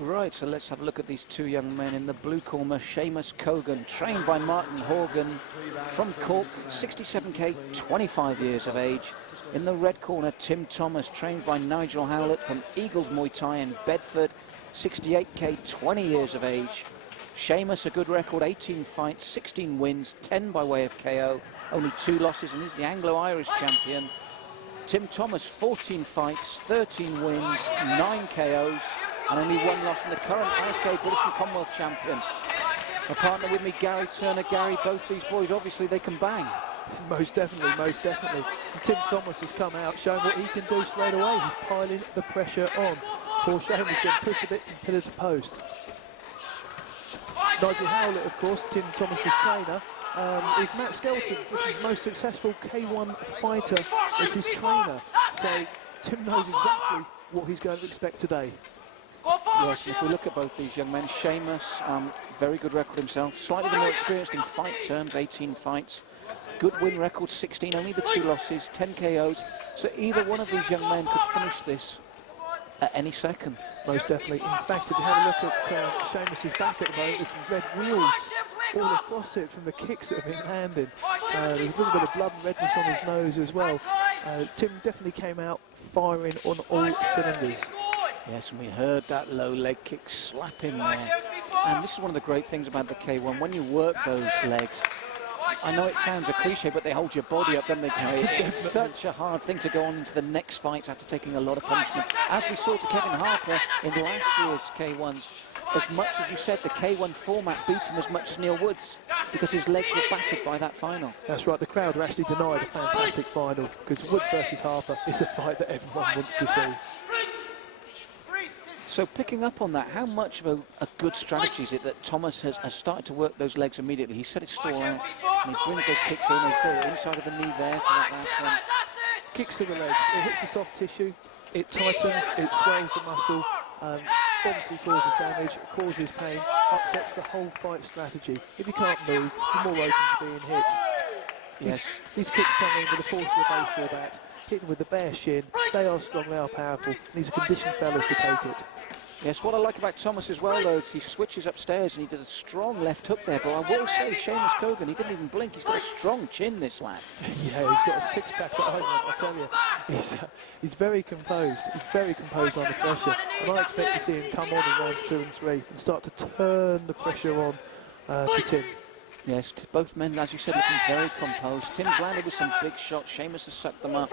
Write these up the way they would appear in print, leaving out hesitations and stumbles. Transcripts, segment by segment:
Right, so let's have a look at these two young men. In the blue corner, Sheamus Coughan, trained by Martin Horgan from Cork, 67k, 25 years of age. In the red corner, Tim Thomas, trained by Nigel Howlett from Eagles Muay Thai in Bedford, 68k, 20 years of age. Sheamus, a good record, 18 fights, 16 wins, 10 by way of KO, only 2 losses, and he's the Anglo-Irish champion. Tim Thomas, 14 fights, 13 wins, 9 KOs, and only 1 loss, in the current ISK British and Commonwealth champion. A partner with me, Gary Turner. Gary, both these boys, obviously they can bang. Most definitely, most definitely. And Tim Thomas has come out showing what he can do straight away. He's piling the pressure on. Poor Sheamus getting pushed a bit from pillar to post. Nigel Howlett, of course, Tim Thomas's trainer, is Matt Skelton, which is his most successful K1 fighter, is his trainer. So Tim knows exactly what he's going to expect today. Yes, if we look at both these young men, Sheamus, very good record himself, slightly more experienced in fight terms, 18 fights, good win record, 16, only the 2 losses, 10 KOs, so either one of these young men could finish this at any second. Most definitely. In fact, if you have a look at Sheamus's back at the moment, there's some red wheels all across it from the kicks that have been landing. There's a little bit of blood and redness on his nose as well. Tim definitely came out firing on all cylinders. Yes, and we heard that low leg kick slapping there. And this is one of the great things about the K1. When you work those legs, I know it sounds a cliche, but they hold your body up, don't they, Gary? It's such a hard thing to go on into the next fights after taking a lot of punishment. As we saw to Kevin Harper in last year's K1s, as much as you said, the K1 format beat him as much as Neil Woods, because his legs were battered by that final. That's right, the crowd are actually denied a fantastic final, because Woods versus Harper is a fight that everyone wants to see. So picking up on that, how much of a good strategy is it that Thomas has started to work those legs immediately? He set his stall out, and he brings those kicks in, he's there inside of the knee there for that last one. Kicks to the legs, it hits the soft tissue, it tightens, it swells the muscle, obviously causes damage, causes pain, upsets the whole fight strategy. If you can't move, you're more open to being hit. Yes. These kicks come in with the force of a baseball bat, hitting with the bare shin. They are strong, they are powerful. These are conditioned fellas to take it. Yes, what I like about Thomas as well, though, is he switches upstairs and he did a strong left hook there. But I will say, Sheamus Coughan, he didn't even blink. He's got a strong chin, this lad. Yeah, he's got a six-pack at the moment, I tell you. He's very composed. He's very composed under pressure. And I expect to see him come on in rounds 2 and 3 and start to turn the pressure on to Tim. Yes, both men, as you said, looking very composed. Tim landed with some big shots. Sheamus has sucked them up.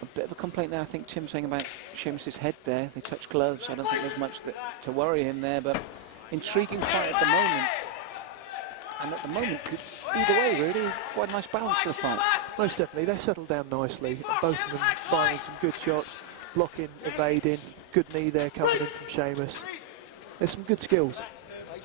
A bit of a complaint there, I think, Tim saying about Sheamus's head there. They touch gloves. I don't think there's much to worry him there, but intriguing fight at the moment. And at the moment, either way, really, quite a nice balance to the fight. Most definitely, they settled down nicely. Both of them firing some good shots, blocking, evading. Good knee there coming in from Sheamus. There's some good skills.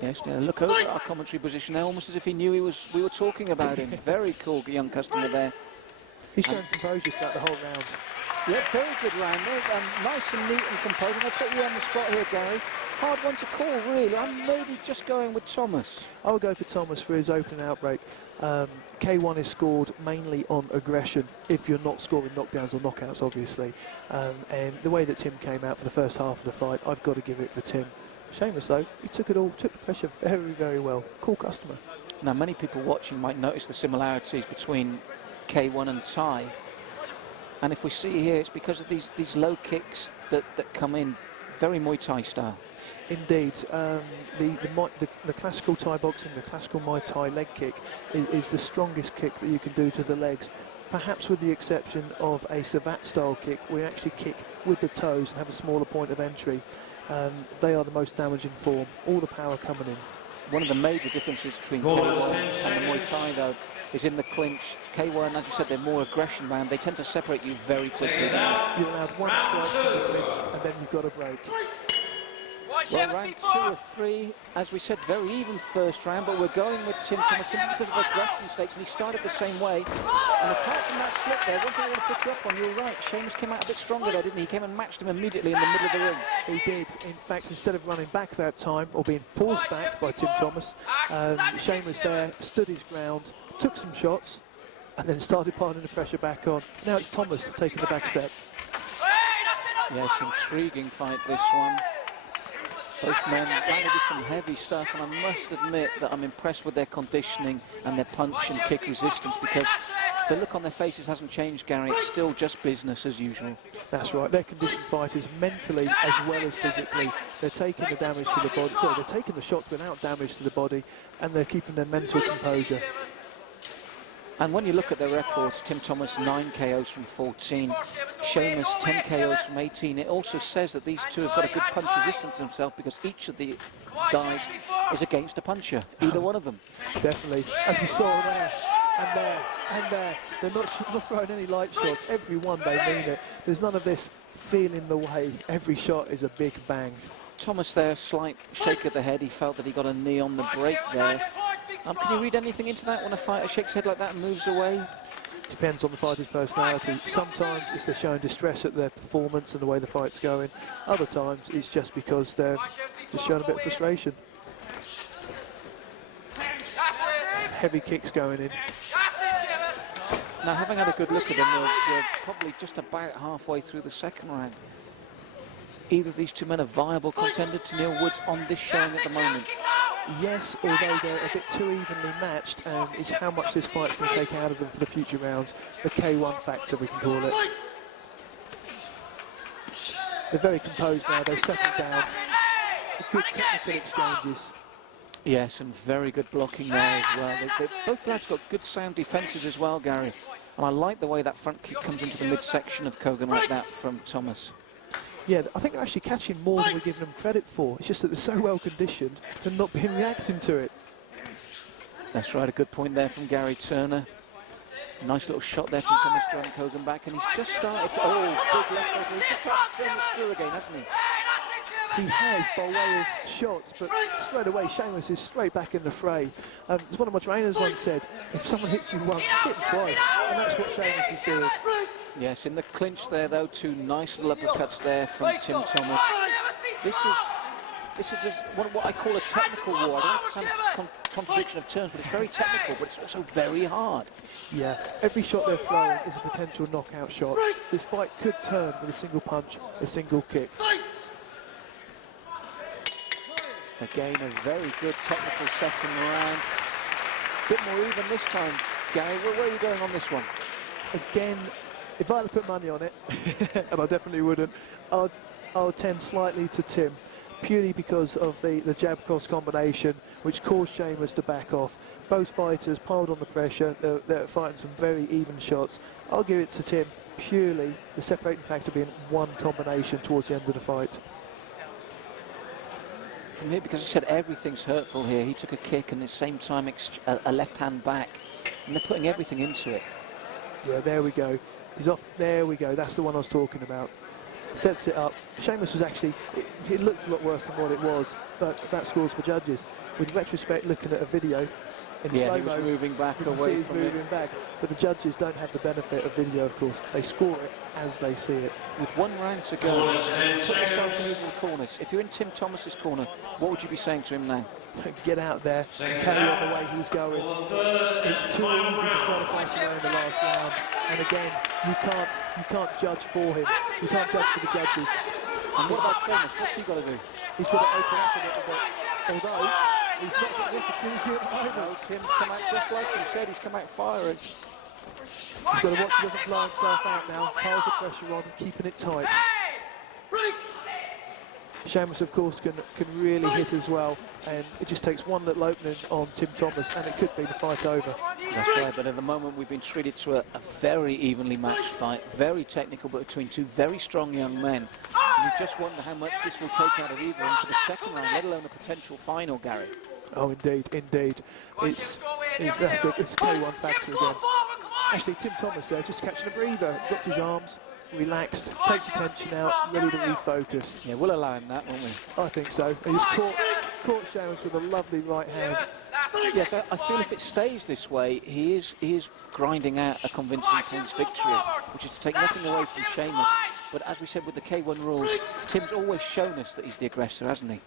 Yes, yeah, look over at our commentary position there, almost as if he knew we were talking about him. Very cool young customer there. He's shown composure throughout the whole round. Yeah, very good round there. Nice and neat and composed. And I'll put you on the spot here, Gary. Hard one to call, really. I'm maybe just going with Thomas. I'll go for Thomas for his opening outbreak. K1 is scored mainly on aggression, if you're not scoring knockdowns or knockouts, obviously. And the way that Tim came out for the first half of the fight, I've got to give it for Tim. Sheamus, though, he took it all, took the pressure very, very well. Cool customer. Now, many people watching might notice the similarities between K1 and Thai. And if we see here, it's because of these low kicks that come in, very Muay Thai style. Indeed. The classical Thai boxing, the classical Muay Thai leg kick is the strongest kick that you can do to the legs. Perhaps with the exception of a Savat style kick, where you actually kick with the toes and have a smaller point of entry. They are the most damaging form, all the power coming in. One of the major differences between K1 and the Muay Thai, though, is in the clinch. K1, as you said, they're more aggression bound. They tend to separate you very quickly. You're allowed one strike in the clinch, and then you've got a break. Well, round 2 of 3, as we said, very even first round, but we're going with Tim Thomas in terms of aggression stakes, and he started the same way. And apart from that slip there, one thing I want to pick you up on, you're right, Sheamus came out a bit stronger there, didn't he? He came and matched him immediately in the middle of the ring. He did. In fact, instead of running back that time, or being forced back by Tim Thomas, Sheamus there stood his ground, took some shots, and then started piling the pressure back on. Now it's Thomas taking the back step. Yes, intriguing fight, this one. Both men landed with some heavy stuff, and I must admit that I'm impressed with their conditioning and their punch and kick resistance, because the look on their faces hasn't changed, Gary. It's still just business as usual. That's right. They're conditioned fighters mentally as well as physically. They're taking the damage to the body. Sorry, they're taking the shots without damage to the body, and they're keeping their mental composure. And when you look at their records, Tim Thomas 9 KOs from 14, Sheamus 10 KOs from 18. It also says that these two have got a good punch resistance themselves, because each of the guys is against a puncher, either one of them. Definitely, as we saw there, and there, and there. They're not throwing any light shots. Every one, they mean it. There's none of this feeling the way. Every shot is a big bang. Thomas there, slight shake of the head. He felt that he got a knee on the break there. Can you read anything into that when a fighter shakes his head like that and moves away? Depends on the fighter's personality. Sometimes it's they're showing distress at their performance and the way the fight's going. Other times it's just because they're just showing a bit of frustration. Some heavy kicks going in. Now, having had a good look at them, we're probably just about halfway through the second round. Either of these two men are viable contender to Neil Woods on this showing at the moment. Yes, although they're a bit too evenly matched, and it's how much this fight's going to take out of them for the future rounds. The K1 factor, we can call it. They're very composed now. They settle down. Good technical exchanges. Yes, and very good blocking there as well. Both lads got good sound defences as well, Gary. And I like the way that front kick comes into the midsection of Coughan like that from Thomas. Yeah, I think they're actually catching more than we're giving them credit for. It's just that they're so well conditioned to not being reacting to it. That's right, a good point there from Gary Turner. Nice little shot there from Thomas, drawing Coughan back, and he's just started to, big left hook. He's just started to turn the screw again, hasn't he? He has by way of shots, but straight away Sheamus is straight back in the fray. As one of my trainers once said, if someone hits you once, hit them twice, and that's what Sheamus is doing. Yes, in the clinch there though, two nice little uppercuts there from Tim Thomas. This is what I call a technical war. I don't understand the contradiction of terms, but it's very technical, but it's also very hard. Yeah, every shot they're throwing is a potential knockout shot. This fight could turn with a single punch, a single kick. Again, a very good technical second round. Bit more even this time, Gary. Where are you going on this one? Again, if I had to put money on it, and I definitely wouldn't, I'll tend slightly to Tim, purely because of the jab-cross combination, which caused Sheamus to back off. Both fighters piled on the pressure. They're fighting some very even shots. I'll give it to Tim, purely the separating factor being one combination towards the end of the fight. From here, because I said everything's hurtful here, he took a kick and at the same time a left hand back, and they're putting everything into it. Yeah, there we go. He's off. There we go. That's the one I was talking about. Sets it up. Sheamus was actually, it looks a lot worse than what it was, but that scores for judges. With retrospect, looking at a video in slow-mo, he was moving back away from moving back, but the judges don't have the benefit of video, of course. They score it as they see it. With 1 round to go, put yourself in the corners. If you're in Tim Thomas's corner, what would you be saying to him now? Get out there, carry on the way he's going. It's too easy to throw across the way in the last round. And again, you can't judge for him. You can't judge for the judges. And what about Sheamus? What's he got to do? He's got to open up a little bit. Although he's not got the opportunity at the moment. Tim's come out just like you said. He's come out firing. He's got to watch he doesn't blow himself out now. Piles the pressure on, keeping it tight. Sheamus, of course, can really hit as well, and it just takes one little opening on Tim Thomas, and it could be the fight over. That's right, but at the moment we've been treated to a very evenly matched fight, very technical, but between two very strong young men. And you just wonder how much this will take out of either of them for the second round, let alone a potential final, Gary. Oh, indeed, indeed. It's K1 factor again. Actually, Tim Thomas there, just catching a breather, drops his arms, relaxed, takes attention out, ready to refocus. Yeah, we'll allow him that, won't we? I think so. He just caught Sheamus with a lovely right hand. Yes, I feel if it stays this way, he is grinding out a convincing points victory, which is to take nothing away from Sheamus. But as we said with the K1 rules, Tim's always shown us that he's the aggressor, hasn't he?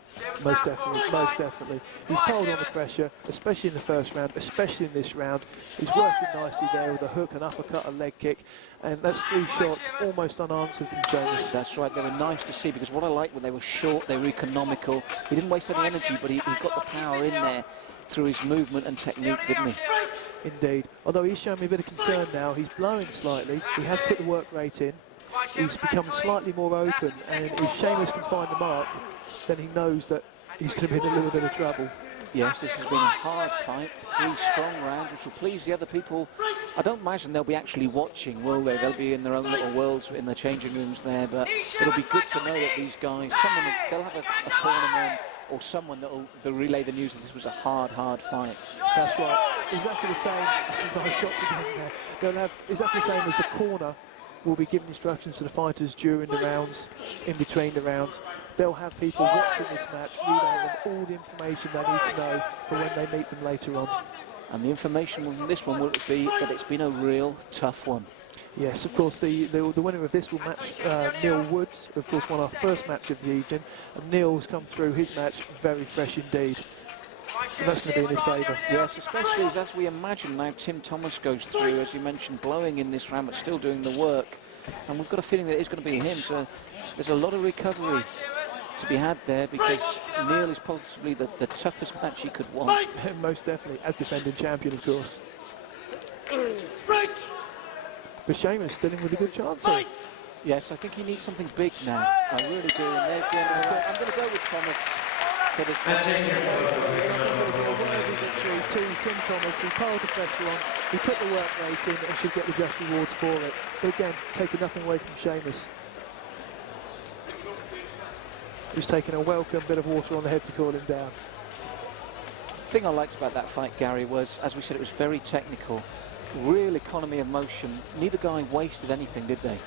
Most definitely, most definitely. He's piled on the pressure, especially in the first round, especially in this round. He's working nicely there with a hook, an uppercut, a leg kick, and that's 3 shots almost unanswered from Sheamus. That's right, they were nice to see, because what I liked when they were short, they were economical. He didn't waste any energy, but he got the power in there through his movement and technique, didn't he? Indeed. Although he's showing me a bit of concern now. He's blowing slightly. He has put the work rate in. He's become slightly more open, and if Sheamus can find the mark, then he knows that he's going to be in a little bit of trouble. Yes, this has been a hard fight, 3 strong rounds, which will please the other people. I don't imagine they'll be actually watching, will they? They'll be in their own little worlds in the changing rooms there, but it'll be good to know that these guys, they'll have a cornerman or someone that'll relay the news that this was a hard fight. That's right. Exactly the same. Some nice shots again there. They'll have exactly the same as the corner will be giving instructions to the fighters during the rounds, in between the rounds. They'll have people watching this match, relaying them all the information they need to know for when they meet them later on. And the information from this one will be that it's been a real tough one. Yes, of course, the winner of this will match Neil Woods, who of course won our first match of the evening, and Neil's come through his match very fresh indeed. And that's going to be in his favour. Yes, especially as we imagine now Tim Thomas goes through, as you mentioned, blowing in this round but still doing the work. And we've got a feeling that it's going to be him, so there's a lot of recovery to be had there, because Neil is possibly the toughest match he could want. Most definitely, as defending champion, of course. But Sheamus still in with a good chance here. Yes, I think he needs something big now. I really do. And there's the end of the I'm going to go with Thomas. For this to Tim Thomas, who piled the pressure on, he put the work rate in and should get the just rewards for it. But again, taking nothing away from Sheamus, who's taken a welcome bit of water on the head to cool him down. The thing I liked about that fight, Gary, was, as we said, it was very technical. Real economy of motion. Neither guy wasted anything, did they?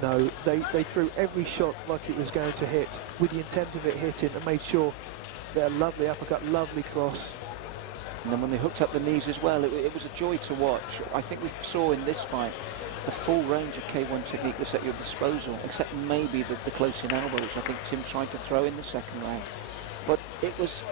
No, they threw every shot like it was going to hit, with the intent of it hitting, and made sure that a lovely uppercut, lovely cross. And then when they hooked up the knees as well, it was a joy to watch. I think we saw in this fight the full range of K1 technique that's at your disposal, except maybe the close-in elbow, which I think Tim tried to throw in the second round. But it was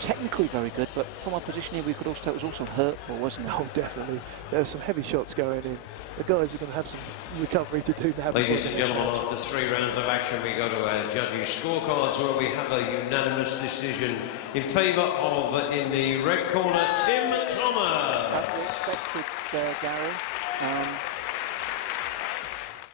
technically very good, but from our position here, we could also tell it was also hurtful, wasn't it? Oh, definitely. There were some heavy shots going in. The guys are going to have some recovery to do now. Ladies and gentlemen, after 3 rounds of action, we go to our judges' scorecards, where we have a unanimous decision in favour of, in the red corner, Tim Thomas. As we expected, Gary.